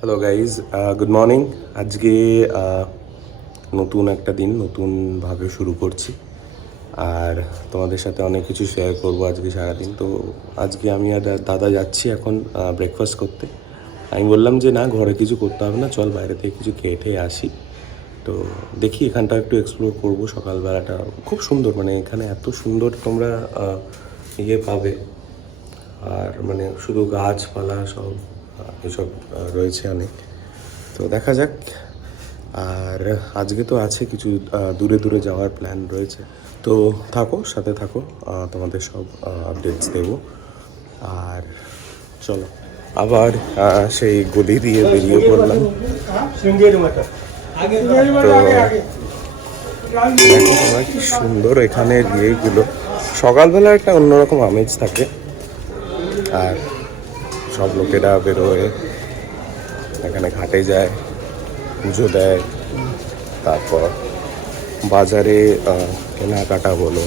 Hello guys, good morning. আজকে নতুন একটা দিন নতুনভাবে শুরু করছি, আর তোমাদের সাথে অনেক কিছু শেয়ার করব আজকে সারাদিন। তো আজকে আমি আর দাদা যাচ্ছি এখন ব্রেকফাস্ট করতে। আমি বললাম যে না, ঘরে কিছু করতে হবে না, চল বাইরে থেকে কিছু খেয়ে টেয়ে আসি। তো দেখি এখানটা একটু এক্সপ্লোর করব। সকালবেলাটা খুব সুন্দর, মানে এখানে এত সুন্দর তোমরা পাবে। আর মানে শুধু গাছপালা সব এসব রয়েছে অনেক। তো দেখা যাক। আর আজকে তো আছে কিছু দূরে দূরে যাওয়ার প্ল্যান রয়েছে। তো থাকো, সাথে থাকো, তোমাদের সব আপডেটস দেবো। আর চলো আবার সেই গলি দিয়ে বেরিয়ে পড়লাম। তো দেখো তোমরা কি সুন্দর এখানে ইয়েগুলো, সকালবেলা একটা অন্যরকম আমেজ থাকে। আর সব লোকেরা বেরোয়, এখানে ঘাটে যায়, পুজো দেয়, তারপর বাজারে কেনাকাটা বলো,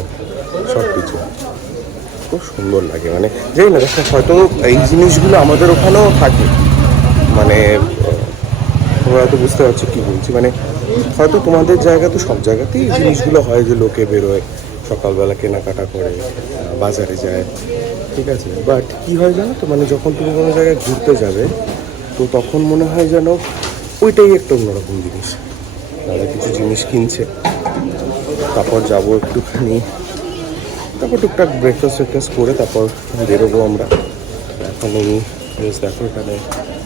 সব কিছু খুব সুন্দর লাগে। মানে জানি না, দেখো হয়তো এই জিনিসগুলো আমাদের ওখানেও থাকে, মানে তোমরা হয়তো বুঝতে পারছো কী বলছি। মানে হয়তো তোমাদের জায়গা তো সব জায়গাতেই এই জিনিসগুলো হয় যে লোকে বেরোয়, সকালবেলা কেনাকাটা করে, বাজারে যায়, ঠিক আছে। বাট কী হয় জানো তো, মানে যখন তুমি কোনো জায়গায় ঘুরতে যাবে, তো তখন মনে হয় যেন ওইটাই একটা অন্যরকম জিনিস। তাহলে কিছু জিনিস কিনছে, তারপর যাবো একটুখানি, তারপর টুকটাক ব্রেকফাস্ট করে তারপর বেরোবো আমরা। এখন এই দেখো এখানে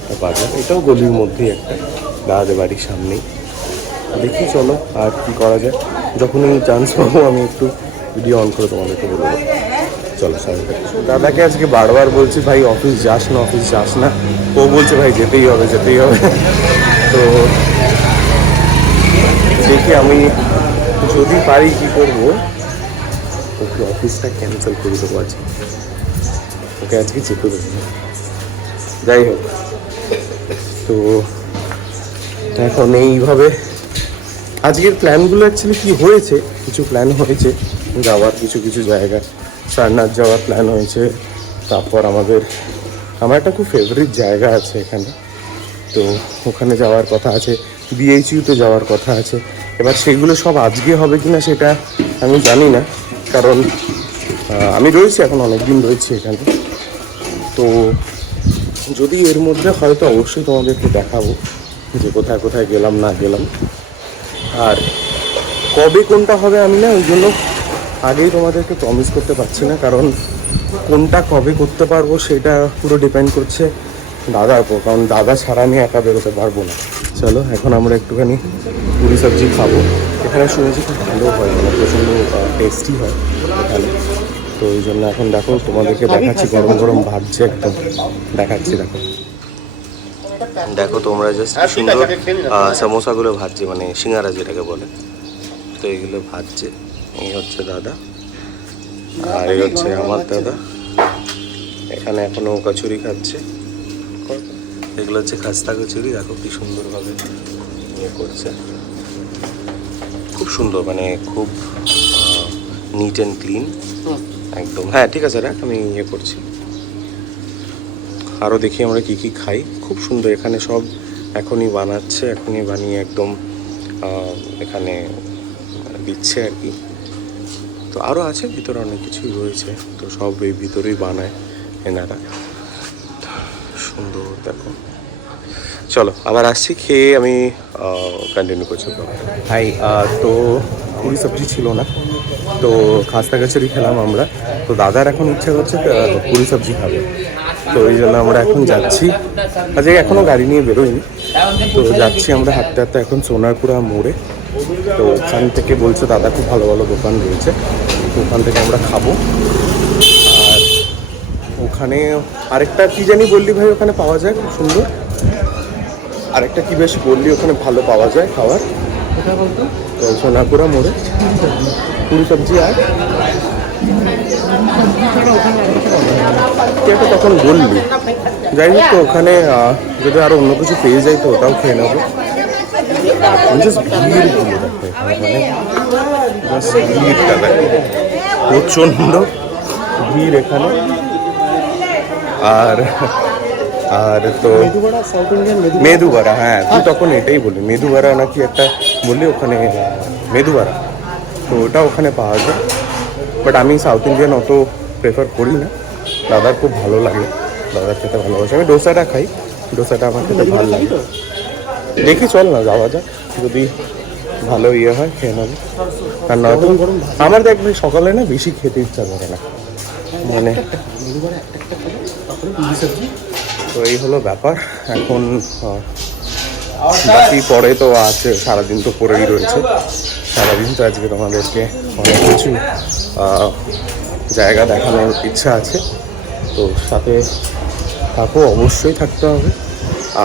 একটা বাজার, এটাও গলির মধ্যেই একটা, দাদাদের বাড়ির সামনেই। দেখি চলো আর কি করা যায়। যখনই চান্স পাবো আমি একটু ভিডিও অন করে তোমাদেরকে বলবো। চলো সামনে দাদাকে আজকে বারবার বলছি ভাই অফিস যাস না, অফিস যাস না। ও বলছে ভাই যেতেই হবে যেতেই হবে। তো দেখি আমি যদি পারি কি করবো, ওকে অফিসটা ক্যান্সেল করে দেবো আজকে, ওকে আজকে যেতে দেবো। যাই হোক, তো এখন এইভাবে আজকের প্ল্যানগুলো অ্যাকচুয়ালি কী হয়েছে, কিছু প্ল্যান হয়েছে যাওয়ার, কিছু কিছু জায়গায় সারনাথ যাওয়ার প্ল্যান হয়েছে। তারপর আমার একটা খুব ফেভারিট জায়গা আছে এখানে, তো ওখানে যাওয়ার কথা আছে। বিএইচইউতে যাওয়ার কথা আছে। এবার সেগুলো সব আজকে হবে কি না সেটা আমি জানি না, কারণ আমি রয়েছি এখন অনেক দিন রয়েছি এখানে। তো যদি এর মধ্যে হয়তো অবশ্যই তোমাদেরকে দেখাবো যে কোথায় কোথায় গেলাম না গেলাম। আর কবে কোনটা হবে আমি না ওই জন্য আগেই তোমাদেরকে প্রমিস করতে পারছি না, কারণ কোনটা কবে করতে পারবো সেটা পুরো ডিপেন্ড করছে দাদার উপর, কারণ দাদা ছাড়া আমি একা বেরোতে পারবো না। চলো এখন আমরা একটুখানি পুরি সবজি খাবো। এখানে শুনেছি খুব ভালো হয়, মানে প্রচণ্ড টেস্টি হয় এখানে। তো ওই জন্য এখন দেখো তোমাদেরকে দেখাচ্ছি, গরম গরম ভাজছে একদম, দেখাচ্ছি। দেখো দেখো তোমরা জাস্ট সুন্দর সমোসাগুলো ভাজছে, মানে সিঙ্গারা যেটাকে বলে। তো এগুলো ভাজছে, এই হচ্ছে দাদা, আর এই হচ্ছে আমার দাদা। এখানে এখনো কচুরি খাচ্ছে, এগুলো হচ্ছে খাস্তা কচুরি। দেখো কি সুন্দরভাবে ইয়ে করছে, খুব সুন্দর, মানে খুব নিট অ্যান্ড ক্লিন একদম। হ্যাঁ ঠিক আছে রাখ, আমি ইয়ে করছি। আরও দেখি আমরা কী কী খাই, খুব সুন্দর। এখানে সব এখনই বানাচ্ছে, এখনই বানিয়ে একদম এখানে দিচ্ছে আর কি। তো আরও আছে ভিতরে, অনেক কিছুই রয়েছে, তো সব এই ভিতরেই বানায় এনারা। সুন্দর দেখো। চলো আবার আসছি, খেয়ে আমি কন্টিনিউ করছি। হাই, তো পুরি সবজি ছিল না, তো খাস্তা কচুরি খেলাম আমরা। তো দাদার এখন ইচ্ছা করছে পুরি সবজি খাবে, তো ওই জন্য আমরা এখন যাচ্ছি। আজকে এখনও গাড়ি নিয়ে বেরোইনি, তো যাচ্ছি আমরা হাঁটতে হাঁটতে এখন সোনারপুরা মোড়ে। তো ওখান থেকে বলছে দাদা খুব ভালো ভালো দোকান রয়েছে, তো ওখান থেকে আমরা খাবো। আর ওখানে আরেকটা কী জানি বললি ভাই ওখানে পাওয়া যায় খুব সুন্দর, আরেকটা কি বেশ বললি ওখানে ভালো পাওয়া যায় খাবার, তো সোনারপুরা মোড়ে পুরি সবজি। আর তুই একটা তখন বললি, যাই হোক, তো ওখানে যদি আরও অন্য কিছু পেয়ে যাই তো ওটাও খেয়ে নেবো। জাস্ট ভিড় গুলো দেখো এখানে, মানে জাস্ট ভিড়টা দেখো, প্রচণ্ড ভিড় এখানে। আর আর তো মেদুবড়া সাউথ ইন্ডিয়ান মেদুবড়া, হ্যাঁ তুই তখন এটাই বলি, মেদুবড়া নাকি একটা বললি ওখানে, মেদুবড়া, তো ওটা ওখানে পাওয়া যায়। বাট আমি সাউথ ইন্ডিয়ান অত প্রেফার করি না, দাদার খুব ভালো লাগে, দাদার খেতে ভালোবাসে। আমি ডোসাটা খাই, ডোসাটা আমার খেতে ভালো লাগে। দেখি চল না যাওয়া যাক, যদি ভালো ইয়ে হয় খেয়ে নেবো। আর নয়তো আমার দেখ ভাই সকালে না বেশি খেতে ইচ্ছা করে না, মানে তো এই হলো ব্যাপার। এখন বাকি পরে তো আছে, সারাদিন তো পরেই রয়েছে, সারাদিন তো আজকে তোমাদেরকে অনেক কিছু জায়গা দেখানোর ইচ্ছা আছে, তো সাথে থাকো, অবশ্যই থাকতে হবে,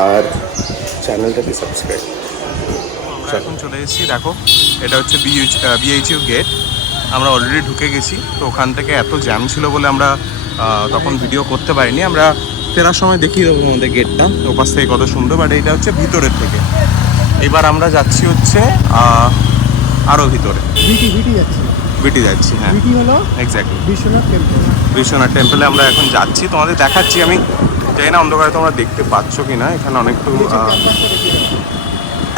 আর চ্যানেলটাকে সাবস্ক্রাইব। এখন চলে এসেছি, দেখো এটা হচ্ছে বিএইচইউ গেট। আমরা অলরেডি ঢুকে গেছি, তো ওখান থেকে এত জ্যাম ছিল বলে আমরা তখন ভিডিও করতে পারিনি। আমরা ফেরার সময় দেখিয়ে দেবো আমাদের গেটটা, ওপাশ থেকে কত সুন্দর, বাট এটা হচ্ছে ভিতরের থেকে। এবার আমরা যাচ্ছি হচ্ছে আরও ভিতরে, বিটি যাচ্ছি, হ্যাঁ এক্স্যাক্টলি বিশ্বনাথ টেম্পলে আমরা এখন যাচ্ছি, তোমাদের দেখাচ্ছি। আমি জানি না অন্ধকারে তোমরা দেখতে পাচ্ছ কি না, এখানে অনেকটু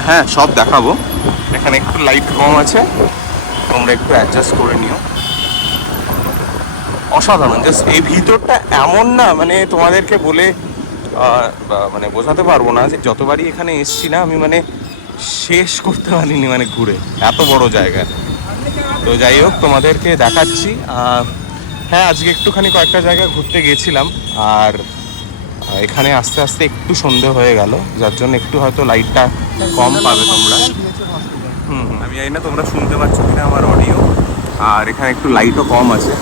হ্যাঁ সব দেখাবো। এখানে একটু লাইট কম আছে, তোমরা একটু অ্যাডজাস্ট করে নিও। অসাধারণ, জাস্ট এই ভিতরটা এমন না, মানে তোমাদেরকে বলে মানে বোঝাতে পারবো না, যে যতবারই এখানে এসছি না আমি মানে শেষ করতে পারিনি, মানে ঘুরে, এত বড় জায়গা। তো যাই হোক তোমাদেরকে দেখাচ্ছি। হ্যাঁ আজকে একটুখানি কয়েকটা জায়গায় ঘুরতে গেছিলাম, আর এখানে আস্তে আস্তে একটু সন্ধে হয়ে গেল, যার জন্য একটু হয়তো লাইটটা কম পাবে তোমরা। আমি জানি না তোমরা শুনতে পাচ্ছ কিনা আমার অডিও, আর এখানে একটু লাইটও কম আছে,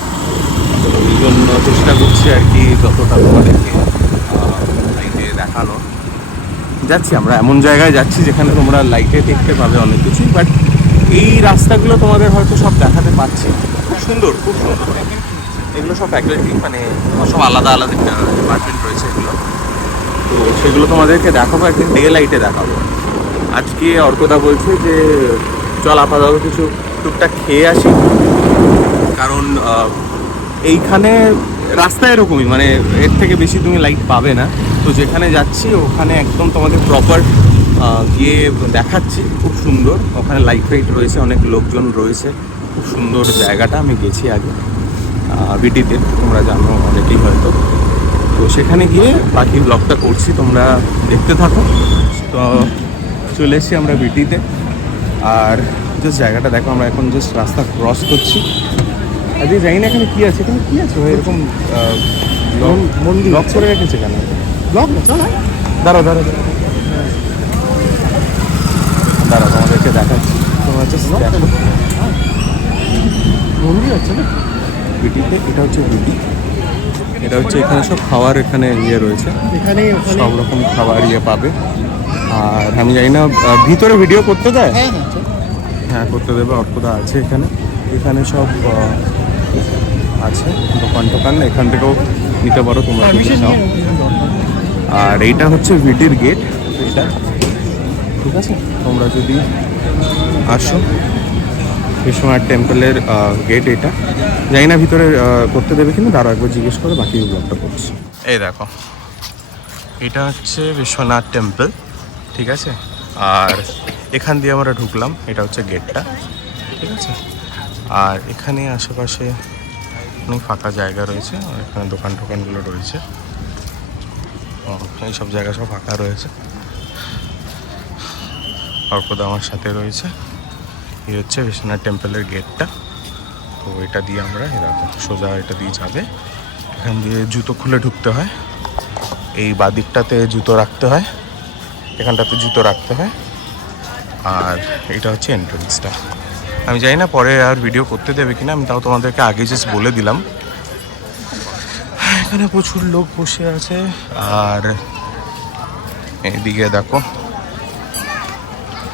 তো এই জন্য চেষ্টা করছি আর কি যতটা তোমাদেরকে লাইটে দেখানো যাচ্ছি। আমরা এমন জায়গায় যাচ্ছি যেখানে তোমরা লাইটে দেখতে পাবে অনেক কিছু, বাট এই রাস্তাগুলো তোমাদের হয়তো সব দেখাতে পাচ্ছি। খুব সুন্দর, খুব সুন্দর। এগুলো সব ফ্যাকাল্টি, মানে সব আলাদা আলাদা ডিপার্টমেন্ট রয়েছে এগুলো, তো সেগুলো তোমাদেরকে দেখাবো একদিন, ডে লাইটে দেখাবো। আজকে অর্কদা বলছে যে চল আপাতত কিছু টুকটাক খেয়ে আসি, কারণ এইখানে রাস্তা এরকমই, মানে এর থেকে বেশি তুমি লাইট পাবে না। তো যেখানে যাচ্ছি ওখানে একদম তোমাদের প্রপার গিয়ে দেখাচ্ছি, খুব সুন্দর। ওখানে লাইট ফাইট রয়েছে, অনেক লোকজন রয়েছে, খুব সুন্দর জায়গাটা। আমি গেছি আগে বিটিতে, তোমরা জানো অনেকেই হয়তো। তো সেখানে গিয়ে বাকি ব্লগটা করছি, তোমরা দেখতে থাকো। তো চলে এসেছি আমরা বিটিতে, আর জাস্ট জায়গাটা দেখো। আমরা এখন জাস্ট রাস্তা ক্রস করছি, আজকে জানি না এখানে কী আছে, এখানে কী আছে ভাই, এরকম মন্দির ব্লক করে রেখেছে কেন? ব্লক দাঁড়াও দাঁড়াও দাঁড়াও, তোমাদেরকে দেখাচ্ছি। তোমার হচ্ছে মন্দির আছে না বিটিতে, এটা হচ্ছে বিটি, এটা হচ্ছে এখানে সব খাবার, এখানে ইয়ে রয়েছে, এখানে সব রকম খাবার ইয়ে পাবে। আর আমি জানি না ভিতরে ভিডিও করতে দেয়, হ্যাঁ করতে দেবে, অর্কদা আছে এখানে। এখানে সব আছে দোকান টোকান, এখান থেকেও নিতে পারো তোমরা চাও। আর এইটা হচ্ছে ভিটির গেট, এটা ঠিক আছে। তোমরা যদি আসো, বিশ্বনাথ টেম্পলের গেট এটা, জানি না ভিতরে করতে দেবে কিনা, দাঁড়াও একবার জিজ্ঞেস করে বাকি ব্লগটা করছি। এই দেখো, এটা হচ্ছে বিশ্বনাথ টেম্পল, ঠিক আছে। আর এখান দিয়ে আমরা ঢুকলাম, এটা হচ্ছে গেটটা, ঠিক আছে। আর এখানে আশেপাশে অনেক ফাঁকা জায়গা রয়েছে, আর এখানে দোকান টোকানগুলো রয়েছে, এই সব জায়গা সব ফাঁকা রয়েছে। অর্কদা আমার সাথে রয়েছে। এই হচ্ছে বিশ্বনাথ টেম্পলের গেটটা। তো এটা দিয়ে আমরা এরকম সোজা এটা দিয়ে যাবে, এখান দিয়ে জুতো খুলে ঢুকতে হয়। এই বাদিকটাতে জুতো রাখতে হয়, এখানটাতে জুতো রাখতে হয়। আর এটা হচ্ছে এন্ট্রেন্সটা। আমি জানি না পরে আর ভিডিও করতে দেবে কিনা, আমি তাও তোমাদেরকে আগে জাস্ট বলে দিলাম। এখানে প্রচুর লোক বসে আছে। আর এইদিকে দেখো,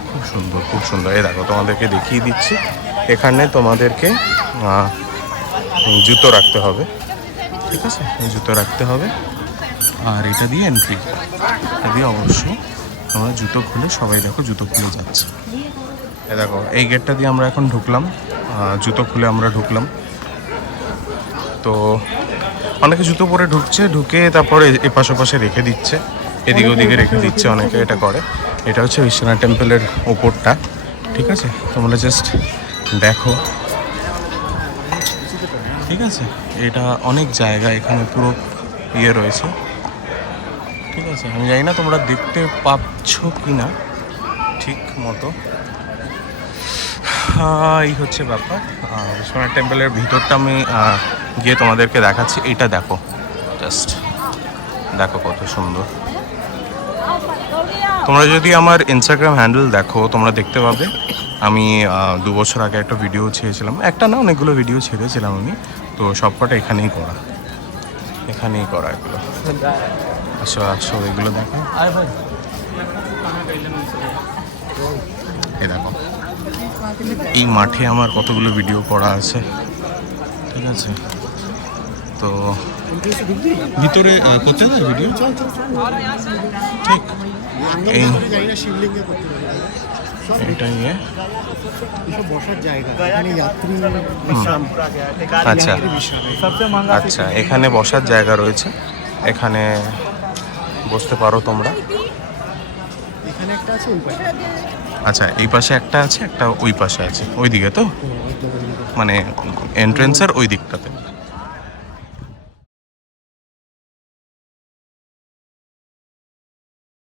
খুব সুন্দর, খুব সুন্দর। এই দেখো তোমাদেরকে দেখিয়ে দিচ্ছি, এখানে তোমাদেরকে জুতো রাখতে হবে, ঠিক আছে, জুতো রাখতে হবে। আর এটা দিয়ে এন্ট্রি, এটা দিয়ে অবশ্যই তোমরা জুতো খুলে, সবাই দেখো জুতো খুলে যাচ্ছে। এই দেখো, এই গেটটা দিয়ে আমরা এখন ঢুকলাম, জুতো খুলে আমরা ঢুকলাম। তো অনেকে জুতো পরে ঢুকছে, ঢুকে তারপরে এপাশ ওপাশে রেখে দিচ্ছে, এদিকে ওদিকে রেখে দিচ্ছে, অনেকে এটা করে। এটা হচ্ছে বিশ্বনাথ টেম্পলের ওপরটা, ঠিক আছে? তোমরা জাস্ট দেখো, ঠিক আছে? এটা অনেক জায়গা, এখানে পুরো ইয়ে রয়েছে, ঠিক আছে? আমি জানি না তোমরা দেখতে পাচ্ছ কি না ঠিক মতো। এই হচ্ছে ব্যাপার। বিশ্বনাথ টেম্পলের ভিতরটা আমি গিয়ে তোমাদেরকে দেখাচ্ছি। এইটা দেখো, জাস্ট দেখো কত সুন্দর। তোমরা যদি আমার ইনস্টাগ্রাম হ্যান্ডেল দেখো, তোমরা দেখতে পাবে আমি 2 বছর আগে একটা ভিডিও ছেড়েছিলাম, একটা না অনেকগুলো ভিডিও ছেড়েছিলাম আমি। তো সবকটা এখানেই করা, এখানেই করা এগুলো। আসো আসো, এগুলো দেখো, এই দেখো, এই মাঠে আমার কতগুলো ভিডিও করা আছে, ঠিক আছে? তো ভিতরে করতে না ভিডিও, ঠিক এই এটা নিয়ে আচ্ছা আচ্ছা, এখানে বসার জায়গা রয়েছে, এখানে বসতে পারো তোমরা। আচ্ছা, এই পাশে একটা আছে, একটা ওই পাশে আছে, ওই দিকে তো, মানে এন্ট্রেন্সের ওই দিকটাতে।